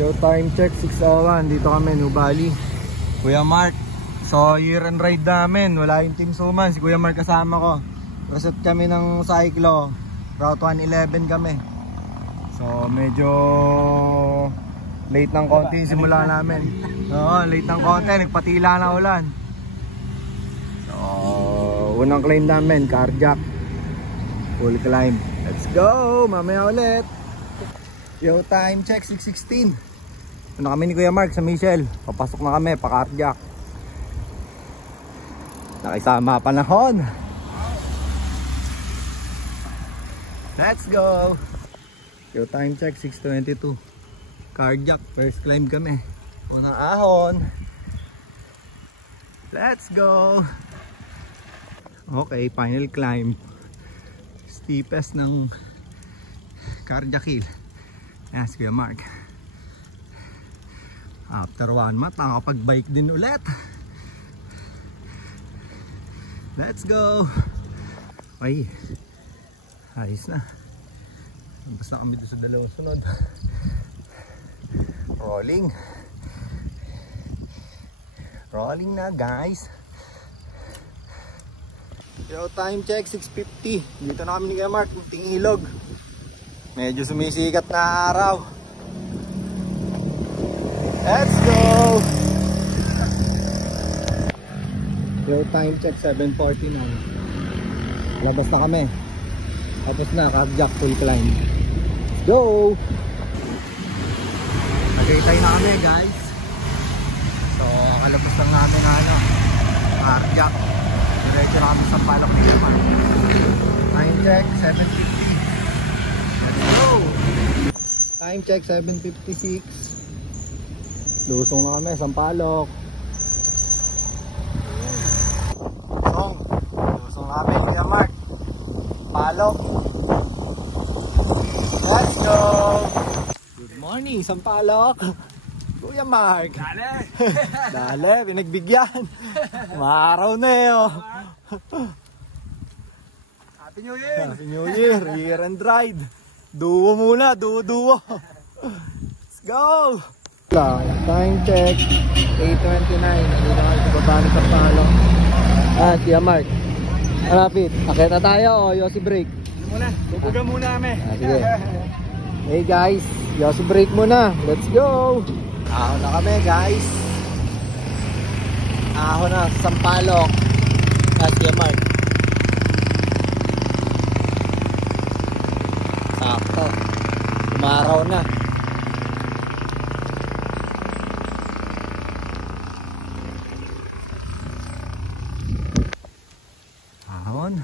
Yo, time check 6:01. Dito kami, Nubali. Kuya Mark. So, year and ride namin. Wala yung Team Suman. Si Kuya Mark kasama ko. Reset kami ng cyclo. Route 111 kami. So, medyo late ng konti simula namin. Oo, late ng konti. Nagpatila na ulan. So, unang climb namin, carjack. Full climb. Let's go! Mamaya ulit. Yo, time check 6:16. Ano kami ni Kuya Mark sa Michelle. Papasok na kami, pa-carjack. Nakisama panahon. Let's go! Yo, time check 6:22. Carjack, first climb kami. Unang ahon. Let's go! Okay, final climb. Steepest ng carjack hill. Yan, si Kuya Mark. After 1 month, nakakapag-bike din ulit. Let's go! Okay. Ayos na. Basta kami dito sa dalawang sunod. Rolling. Rolling na, guys. Yo, time check 6:50. Dito na kami ni Kuya Mark, Munting Ilog. Medyo sumisikat na araw. Let's go! Yo, time check 7:49. Labas na kami. Tapos na, carjack, full climb. Let's go! Nagkitay na kami, guys. So, kalabas lang namin na carjack. Diretso na kami sa palok ni Yaman. Time check 7:50. Let's go! Time check 7:56. Lusong na kami, Sampalok. Lusong na kami, Kuya Mark. Palok. Let's go! Good morning, Sampalok. Kuya Mark. Dale! Dale, pinagbigyan. Maaraw na eh, oh. Happy New Year! Happy New Year, year and ride. Duo muna, duo. Let's go! Time check 8:29. Nandito kami sa baba ng Sampalok. Kuya Mark. Malapit. Akit na tayo o Yossi break? Muna, bubuga muna kami. Sige. Hey guys, Yossi break muna. Let's go! Ahon na kami, guys. Ahon na sa Sampalok. Kuya Mark. Sakto. Umaraw na. Ahon.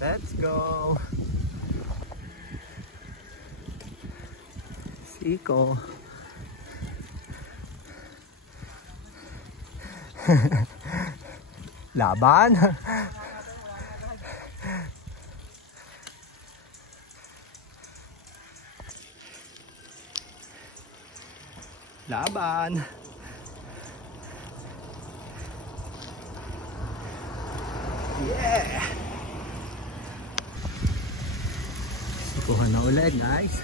Let's go. Siko. Laban. Laban. Yeah. Kuha na ulit, guys.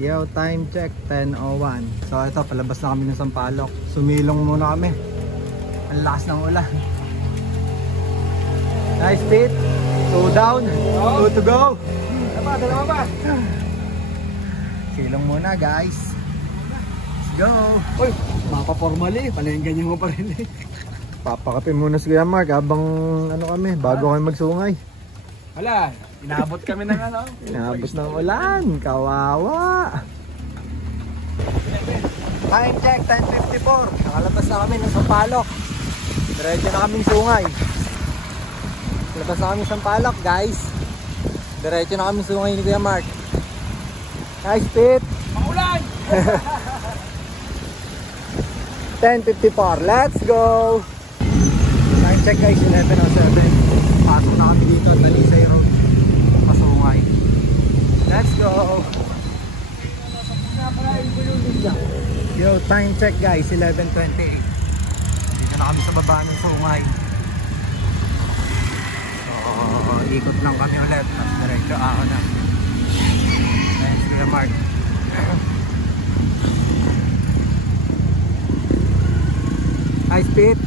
Yo, time check 10:01. So ito, palabas na kami ng Sampalok. Sumilong muna kami. Ang lakas ng ulan. Nice speed. 2 down, 2 to go. Dalawa pa. Silong muna, guys. Let's go. Uy, mapapormali. Palenggan mo pa rin eh. Papakapin muna si Kuya Mark habang kami, bago kami magsungay. Wala, inabot kami ng Inabot ng ulan. Kawawa. Time check 10:54. Nakalabas na kami ng Sampalok. Diretso na kaming sungay. Labas na kami ng Sampalok, guys. Diretso na kami sungay ni Kuya Mark. Nice pit. Maulan! 10:54. Let's go! Time check guys, 11:07. Pasok na kami dito, Talisay Road, Pasungay. Let's go! Yo, time check guys, 11:28. Dito na kami sa baba ng Sungay. So, ikot lang kami ulit. Tapos diretso ako na. Thanks Kuya Mark. Hi Speed.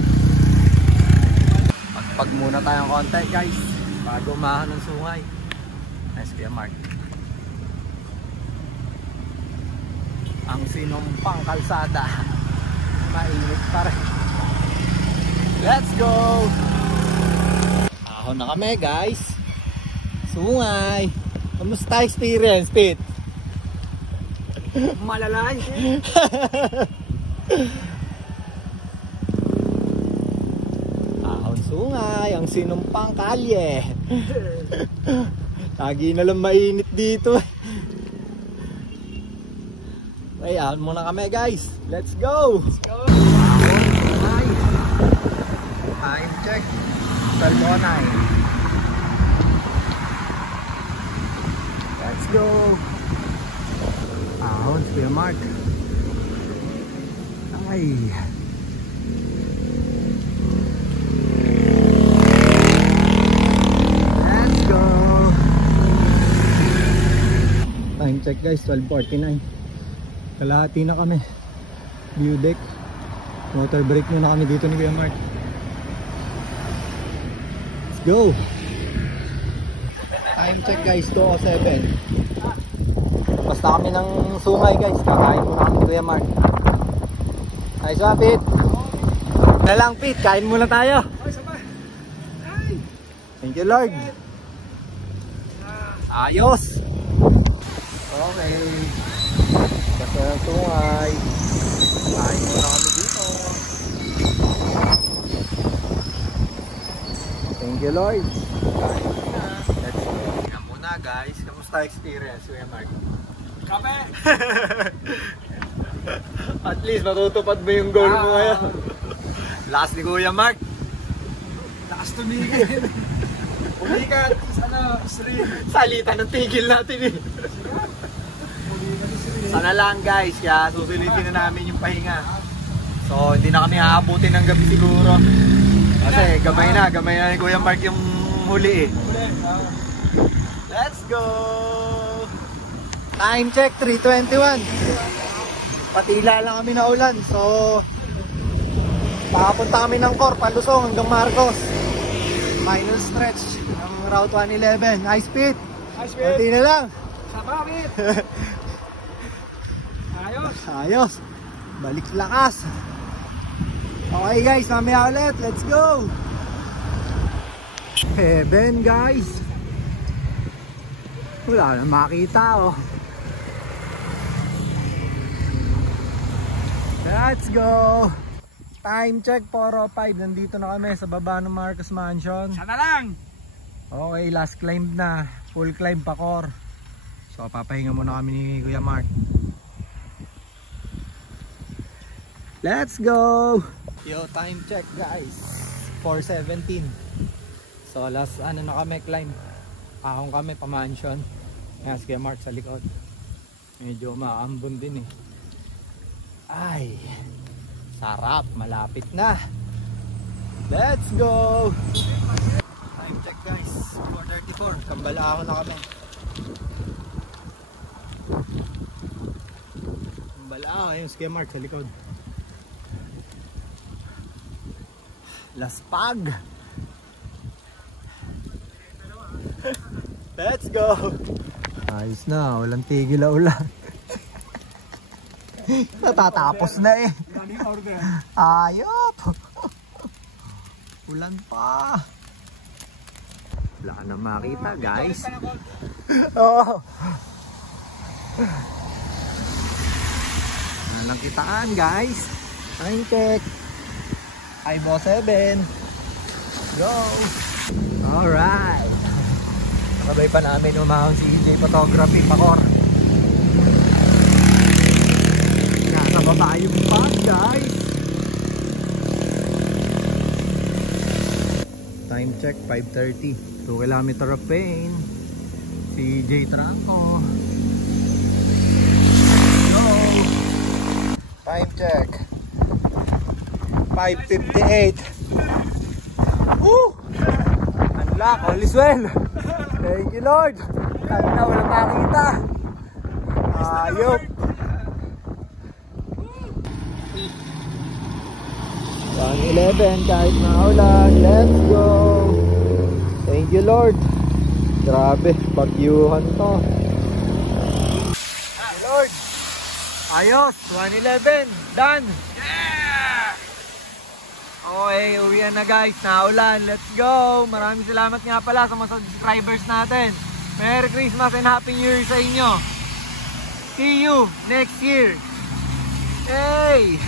Pag muna tayong konti guys bago umahan ng Sungay. Thanks Kuya Mark. Ang sinumpang kalsada mainit pa rin. Let's go! Ahon na kami guys. Sungay. Kamusta experience, Pete? Malalay. Ahon Sungay. Ang sinumpang kalye. Lagi na lang mainit dito. Ay, ahon muna kami guys. Let's go! Let's go. Ahon, time check 12:09. Let's go! Ahon, Kuya Mark. Ay. Let's go! Time check guys, 12:49. Kalahati na kami. View deck. Motor brake muna kami dito ni Kuya Mark. Let's go! Time check guys, 2:07. Basta kami ng Sungay guys. Kakain muna kami ni Kuya Mark. Ayos ba Pete? Na lang Pete, kain muna tayo. Thank you Lord. Ayos. Okay. Basta ng Sungay. Kain muna kami dito. Thank you Lord. Kain muna. Let's go. Tingnan muna guys. Kamusta experience Kuya Mark? Kape. At least matutupad mo yung goal mo ngayon. Last ni Kuya Mark. Lakas tumigil. Umikat. Sana, stream. Salita ng tigil natin eh. Sana lang guys, kaya susulitin na namin yung pahinga. So hindi na kami aabutin ng gabi siguro. Kasi gamay na ni Kuya Mark yung huli eh. Let's go! Time check 3:21. Patila lang kami na ulan. So makapunta kami ng Cor, Palusong hanggang Marcos. Final stretch ng Route 111. High speed. Kunti na lang. Sabawit. Ayos. Ayos. Balik lakas. Okay guys, mamaya ulit. Let's go. Heaven guys. Wala na makita oh. Let's go. Time check 4:05. Nandito na kami sa baba ng Marcos Mansion. Sana lang. Okay, last climb na. Full climb pa Cor. So papahinga muna kami ni Kuya Mark. Let's go! Yo, time check guys. 4:17. So last ano na kami climb. Ahon kami pa mansion. Kaya si Kuya Mark sa likod. Medyo maambon din eh. Ay, sarap, malapit na. Let's go! Time check guys, 4:34. Kambalaho na kami. Kambalaho, ayun si Kuya Mark sa likod. Laspag. Let's go! Ayos na, walang tigil na ulan. Natatapos na eh. Running order. Ayop. Ulan pa. Wala na makita guys. Oo. Wala nang kitaan guys. Time check 5:07. Go. Alright. Nakabay pa namin umahon si EJ Photography Pacor. Nakababa yung pag guys. check, 5:30. 2 kilometer of pain. Si J Tranco. Go! Time check. 5:58. Woo! Unlock, all is well. Thank you, Lord. Sabi na, walang makita. Ayop. 1:11 kahit maulan. Let's go. Thank you, Lord. Grabe, bagyuhan to. Lord. Ayos, 1:11. Done. Yeah! Okay, uwian na guys. Naulan. Let's go. Maraming salamat nga pala sa mga subscribers natin. Merry Christmas and Happy New Year sa inyo. See you next year. Hey!